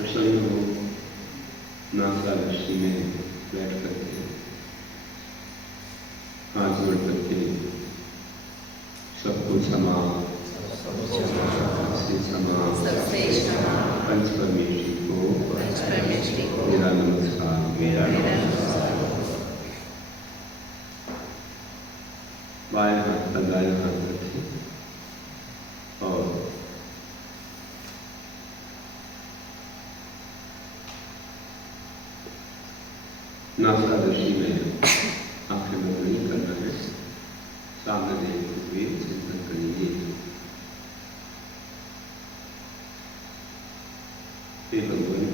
प्रसन्न हो नासादृष्टि में बैठ करके हाथ जोड़ करके सबको क्षमा सबसे क्षमा पंचपरमेश्वरी को मेरा नमस्कार बाएं हाथ का दाएं हाथ रखें और नासादृष्टि में आंखें बंद नहीं करना है, सामने देखते हुए चिंतन करेंगे। हे भगवान,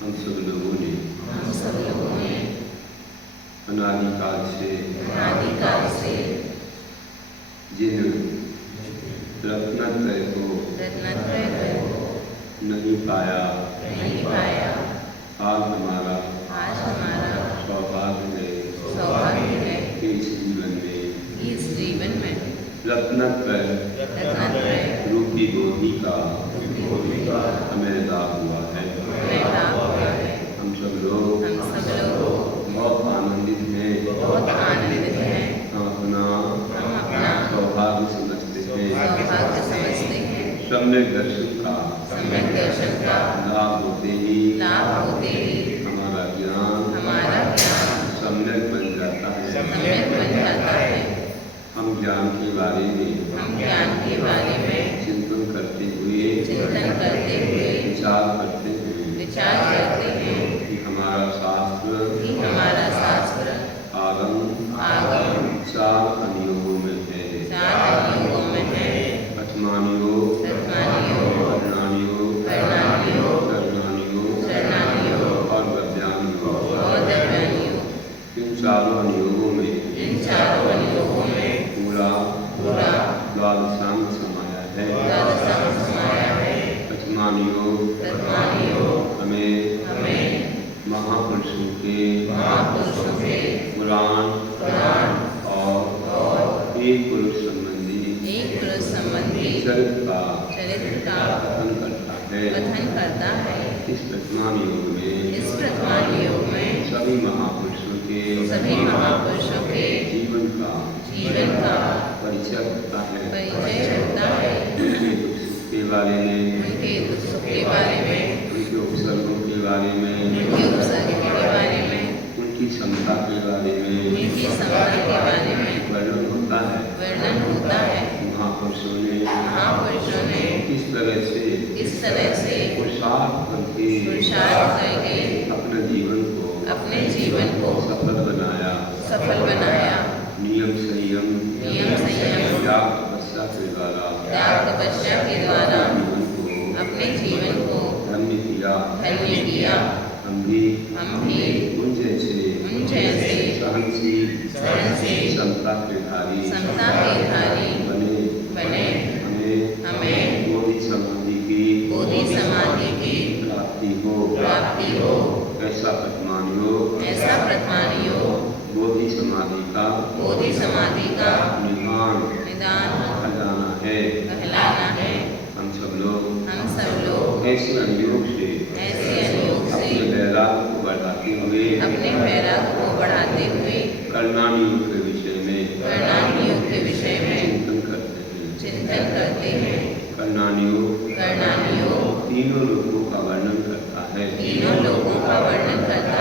हम सब लोगों ने अनादिकाल से जिन रत्नत्रय को नहीं पाया आज हमारा सौभाग्य है कि इस जीवन में रत्नत्रय रूपी बोधि का हमें लाभ हुआ है। हम सब लोग बहुत आनंदित हैं, हम अपना सौभाग्य समझते हैं। सम्यक दर्शन का लाभ होते ही हमारा ज्ञान सम्यक बन जाता है। हम ज्ञान के बारे में चिंतन करते हुए विचार करते हैं कि हमारा शास्त्र आगम चार अनुयोगों में है। प्रथमान योग, कर्णानुयोग और गद्यान योग। इन चारों अनुयोगों में पूरा द्वादशांग समाया है। प्रथमान योग हमें महापुरुषों के पुराण और एक पुरुष संबंधी चरित्र का कथन करता है। इस प्रथमान योग में सभी महापुरुषों के जीवन का परिचय होता है। उनके दुख सुख के बारे में, उनके उपसर्गों के बारे में, उनकी क्षमता के बारे में वर्णन होता है। महापुरुषों ने किस तरह से पुरुषार्थ करके अपने जीवन को सफल बनाया। नियम संयम त्याग तपस्या के द्वारा अपने जीवन को धन्य किया। हम भी उन जैसे सहनशील क्षमता के धारी बने। हमें बोधि समाधि की प्राप्ति हो। ऐसा प्रथमान योग बोधि समाधि का निदान कहलाना है। हम सब लोग ऐसे अनुयोग से अपने वैराग्य को बढ़ाते हुए कर्णानुयोग के विषय में चिंतन करते हैं। कर्णानुयोग तीनों लोगों का वर्णन करता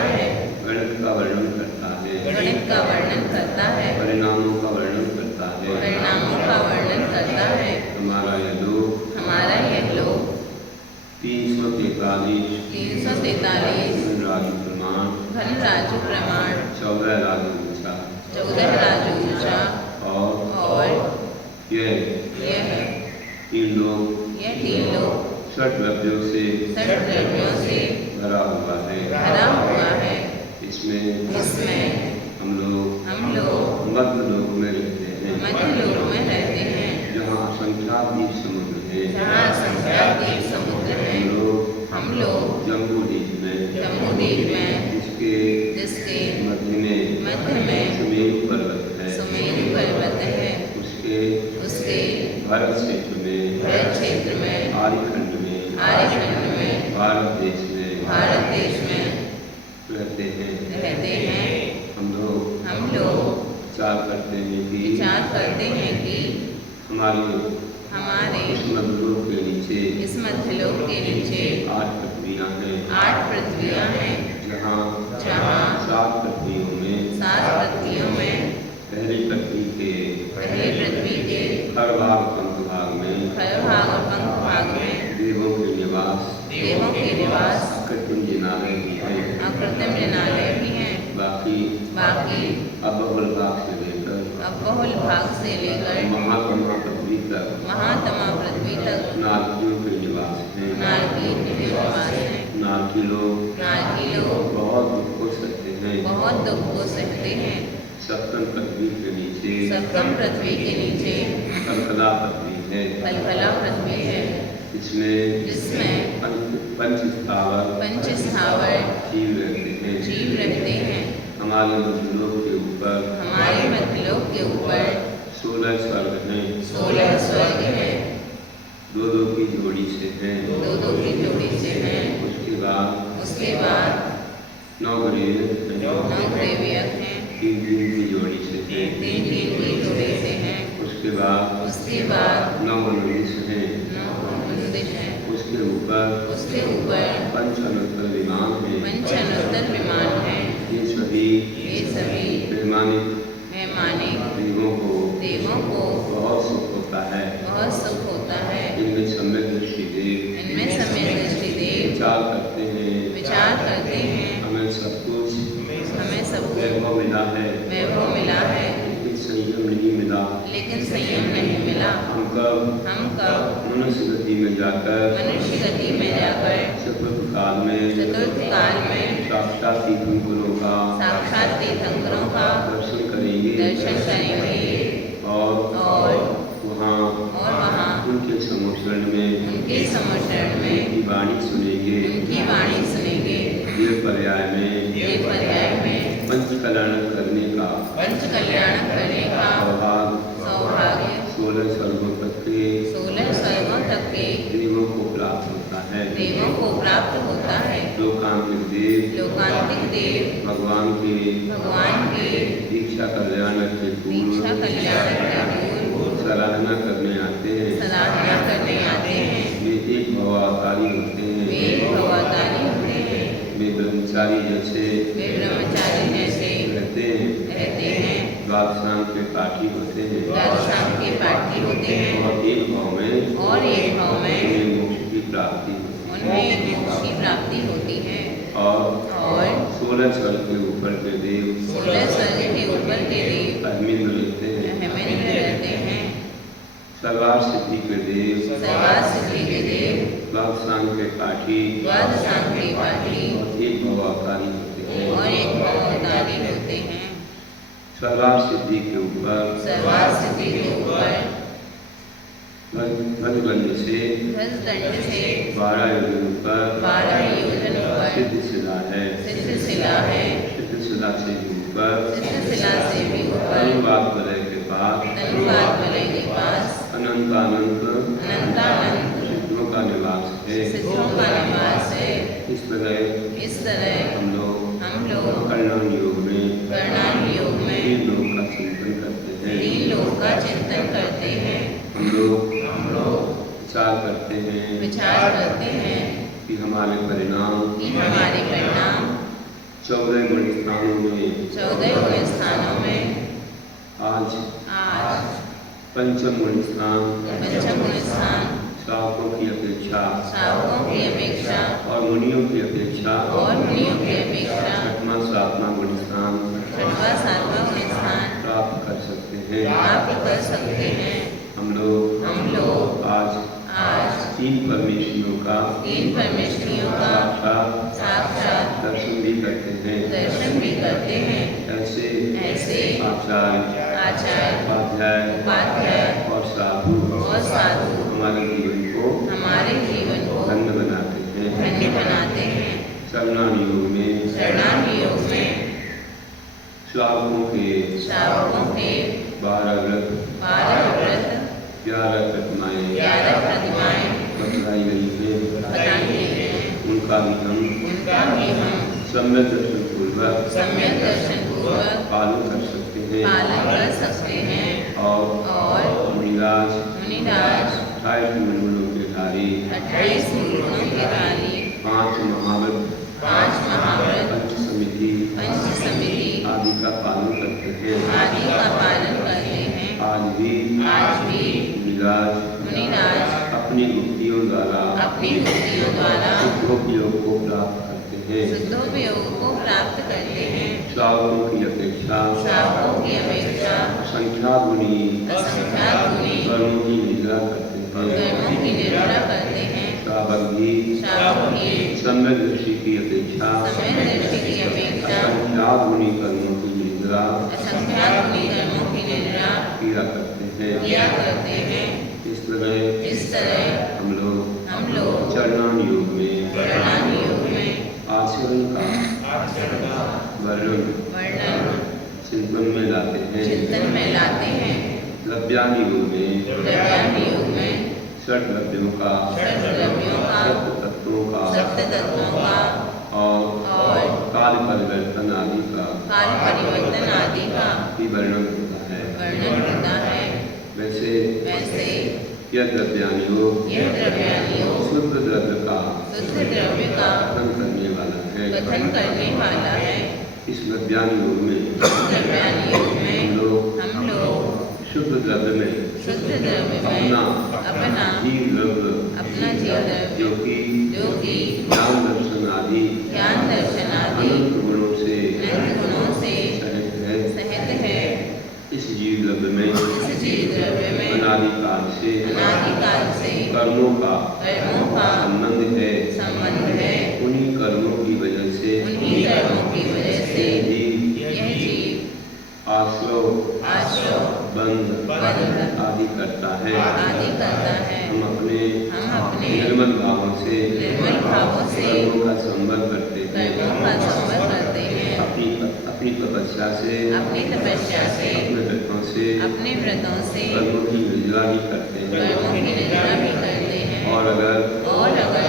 है। गणित का वर्णन करता है। परिणामों का वर्णन करता है। हमारा यह लोक 343 धनराजु प्रमाण 14 राजु ऊंचा और यह तीन लोग षड्द्रव्यों से भरा हुआ है। इसमें हम लोग मध्य लोक में रहते हैं, जहाँ असंख्यात द्वीप समुद्र है। हम लोग जम्बू द्वीप में जिसके मध्य में सुमेरु पर्वत है। उसके भरत क्षेत्र में आर्यखंड में आर्यखंड में भारत देश में रहते हैं। हम लोग विचार करते हैं कि हमारे इस मध्यलोक के नीचे 8 पृथ्वियाँ हैं जहाँ 7 पृथ्वियों में पहली पृथ्वी के हर भाग और पंख भाग में देवों के निवास कृत्रिम जिनालय भी हैं। बाकी बहुल भाग से लेकर महात्मा पृथ्वी तक नारकियों के निवास हैं। नारकी लोग बहुत दुख को सहते हैं। सप्तम पृथ्वी के नीचे कलकला पृथ्वी है जिसमें पंच स्थावर जीव रहते हैं। हमारे मध्यलोक के ऊपर 16 स्वर्ग हैं। दो की जोड़ी से हैं। उसके बाद 9 ग्रेवियक हैं। 3 की जोड़ी से हैं। उसके बाद 9 मनुष्य हैं। उसके ऊपर पंच अनुत्तर विमान हैं। ये सभी मेहमानिक देवों को बहुत सुख होता है। इनमें सम्यक दृष्टि देव विचार करते हैं। हमें सब कुछ वैभव मिला है लेकिन संयम नहीं मिला। हम कब मनुष्य गति में जाकर चतुर्थ काल में साक्षात तीर्थंकरों का दर्शन करेंगे और वहाँ उनके समोषण में उनकी वाणी सुनेंगे। ये पर्याय में पंचकल्याण करने का सौभाग्य 16 स्वर्गों तक के देवों को प्राप्त होता है। लोकांतिक देव भगवान के दीक्षा कल्याण के पूर्व सराहना करने आते हैं। वे एक भवाकारी होते हैं। वे ब्रह्मचारी जैसे रहते हैं। द्वादशांग के पाठी होते हैं। और एक भाव में उन्हें मोक्ष की प्राप्ति होती है। और 16 स्वर्ग के ऊपर के देव अहमिंद्र रहते हैं। सर्वार सिद्धि के देव द्वादशांग के पाठी और एक भवाकारी होते हैं। सर्वार सिद्धि के ऊपर ध्वजदंड से 12 योजन पर सिद्ध शिला है। सिद्ध शिला से भी ऊपर अनुवाद वलय के पास अनंत सिद्धों का निवास है। इस तरह हम लोग कल्याण योग में 3 लोक का चिंतन करते हैं। हम लोग विचार करते हैं कि हमारे परिणाम 14 गुण स्थानों में आज पंचम गुण स्थान श्रावकों की अपेक्षा और मुनियों की अपेक्षा 6वां 7वां गुण स्थान प्राप्त कर सकते हैं। हम लोग आज 3 परमेश्वरियों का साक्षात दर्शन भी करते हैं। ऐसे आचार्य उपाध्याय और साधु हमारे जीवन को धन्य बनाते हैं। शरणागति योग में श्रावकों के 12 व्रत 11 प्रतिमाएं बतलाई गई हैं। उनका भी हम सम्यक दर्शन पूर्वक पालन कर सकते हैं और मुनिराज 28 मंडलों के धारी 5 महाव्रत पंच समिति आदि का पालन करते हैं। आज भी मुनिराज अपनी युक्तियों द्वारा सिद्धोपयोग को प्राप्त करते हैं। श्रावकों की अपेक्षा असंख्या गुणी कर्मों की निद्रा करते हैं। श्रावक भी सम्यक दृष्टि की अपेक्षा असंख्या गुणी कर्मों की निद्रा किया करते हैं। इस तरह हम लोग चरणान योग में आचरण का वर्णन चिंतन में लाते हैं। द्रव्यानि योग में षट द्रव्यों का सप्त तत्वों का और काल परिवर्तन आदि का भी वर्णन होता है। वैसे यह द्रव्यानि योग शुद्ध द्रव्य का कथन करने वाला है। इस द्रव्यानि योग में हम लोग शुद्ध द्रव्य में अपना जीव द्रव्य जो कि ज्ञान दर्शन आदि अनंत गुणों से सहित है। इस जीव द्रव्य में अनादिकाल से कर्मों का संबंध है। उन्हीं कर्मों की वजह से आश्रव बंध आदि करता है। हम अपने निर्मल भावों से कर्मों का संबंध करते हैं। अपनी तपस्या से अपने व्रतों से कर्मों की निद्रा भी करते हैं। और अगर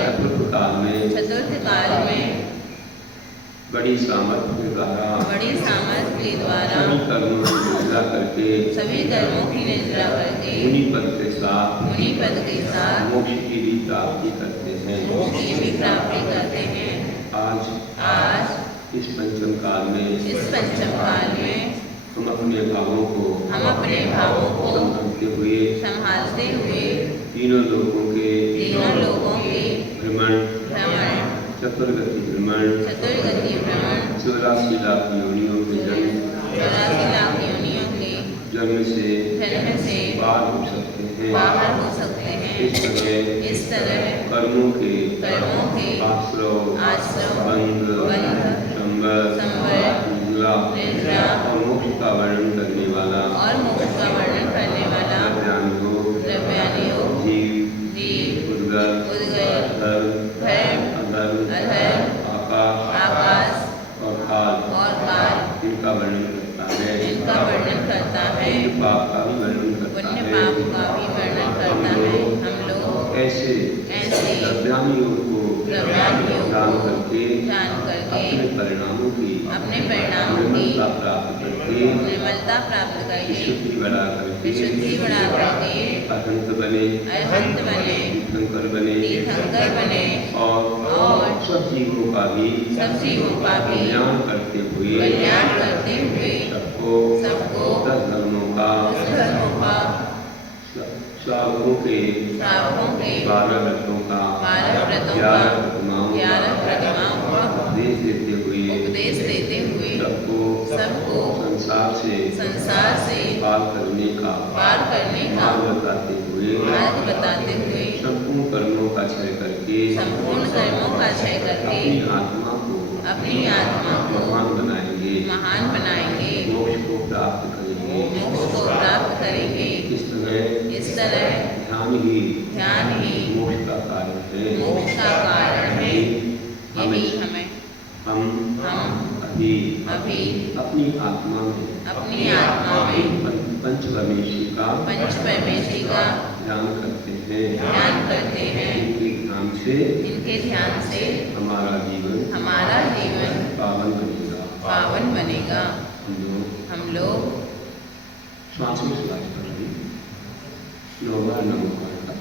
चतुर्थ काल में बड़ी सामर्थ्य के द्वारा सभी कर्मों की निद्रा करके उन्हीं पद के साथ मोक्ष की भी प्राप्ति करते हैं। आज इस पंचम काल में हम अपने भावों को संभालते हुए तीनों लोगों के भ्रमण चतुर्गति भ्रमण 84 लाख योनियों के जन्म से बाहर हो सकते हैं। इस तरह कर्मों के आश्रव बंध निद्रा और मोक्ष का वर्णन करने वाला द्रव्यानि योग जीव उद्गत अधर्म आकाश और काल इनका वर्णन करता है। पाप का भी वर्णन करता है। हम लोग ऐसे द्रव्यानि योग को जान करके अपने परिणामों की निर्मलता प्राप्त करके विशुद्धि बढ़ा करके अहंत बने तीर्थंकर बने और सब जीवों का भी कल्याण करते हुए सबको 10 धर्मों का श्रावकों के 12 व्रतों का 11 प्रतिमाओं का उपदेश देते हुए सबको संसार से पार करने का मार्ग बताते हुए संपूर्ण कर्मों का क्षय करके अपनी आत्मा को महान बनाएंगे। मोक्ष को प्राप्त करेंगे। इस तरह ध्यान ही मोक्ष का कारण है। हम अभी अपनी आत्मा में पंचपरमेशी का ध्यान करते हैं। उनके ध्यान से से हमारा जीवन पावन बनेगा। हम लोग श्वास में श्वास कर रही नौवा नमोकार का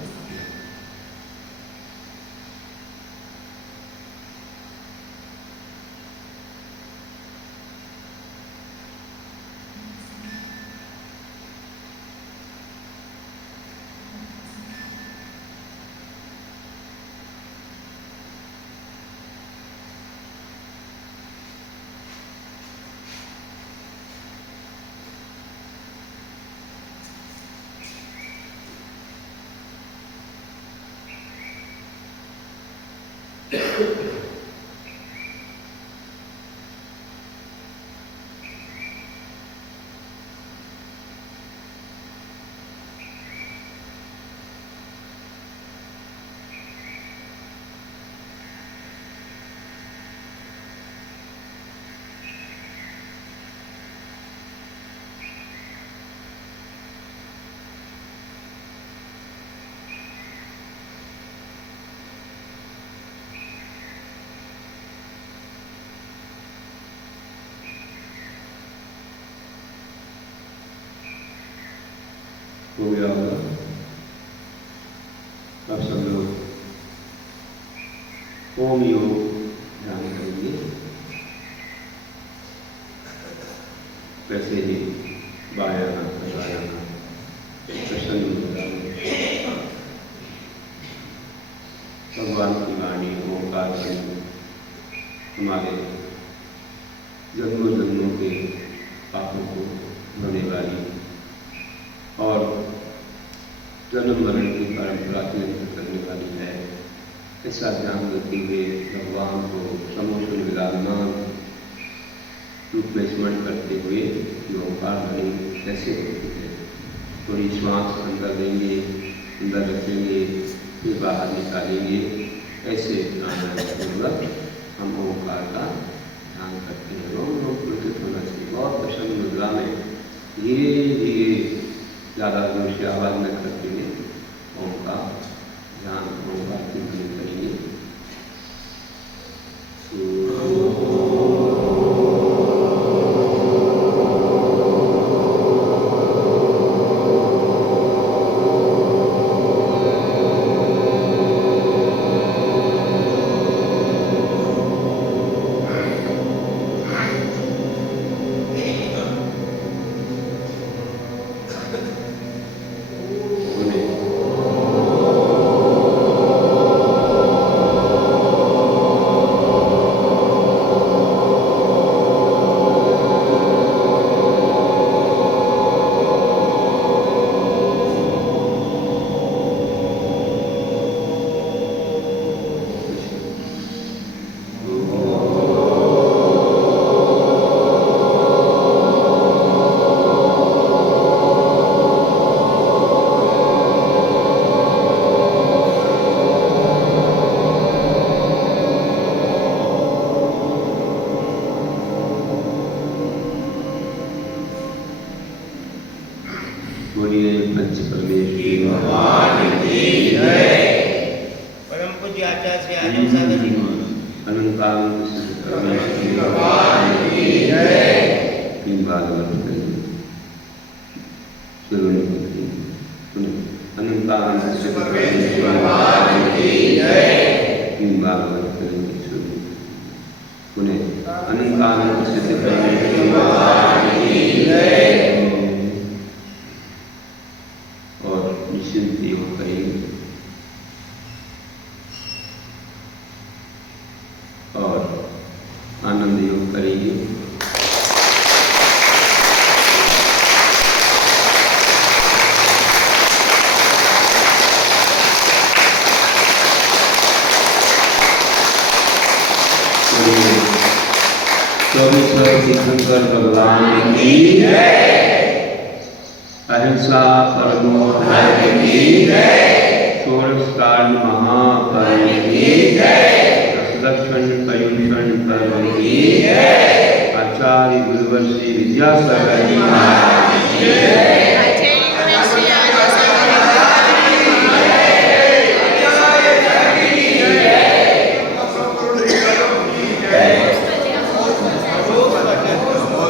हो गया होगा। अब सब लोग ओम योग ध्यान करेंगे। वैसे ही बायां हाथ प्रसन्न मुद्रा में भगवान की वाणी ओंकार हमारे जन्मों जन्मों के पापों को धोने वाली और जन्म मरण की परंपरा के अंतर करने वाली है। ऐसा ध्यान करते हुए भगवान को समोषण विराजमान रूप में स्मरण करते हुए ओंकार ध्वनि कैसे होती है। थोड़ी श्वास अंदर लेंगे, अंदर रखेंगे, फिर बाहर निकालेंगे। ऐसे प्राणायामपूर्वक हम ओंकार का ध्यान करते हैं। रोम रोम पुलकित होना चाहिए। बहुत प्रसन्न मुद्रा में धीरे धीरे ज़्यादा जोर से आवाज़ न करते हुए ओंकार ध्यान ओंकार की ध्वनि करेंगे। बोलिए पंच परमेश्वरी भगवान की जय। परम पूज्य आचार्य श्री आनंद सागर जी अनंतानंद परमेश्वरी भगवान की जय। तीन बार अनंतानंद परमेश्वरी भगवान की जय। तीन बार पुनः अनंतानंद परमेश्वरी भगवान की जय। योग करेंगे और आनंद योग करेंगे। शंकर भगवान की जय। अहिंसा परमो धर्म की जय। षोडशकाल महापर्व की जय। दक्षिण पर्युषण पर्व की जय। आचार्य गुरुवर श्री विद्यासागर जी महाराज की जय।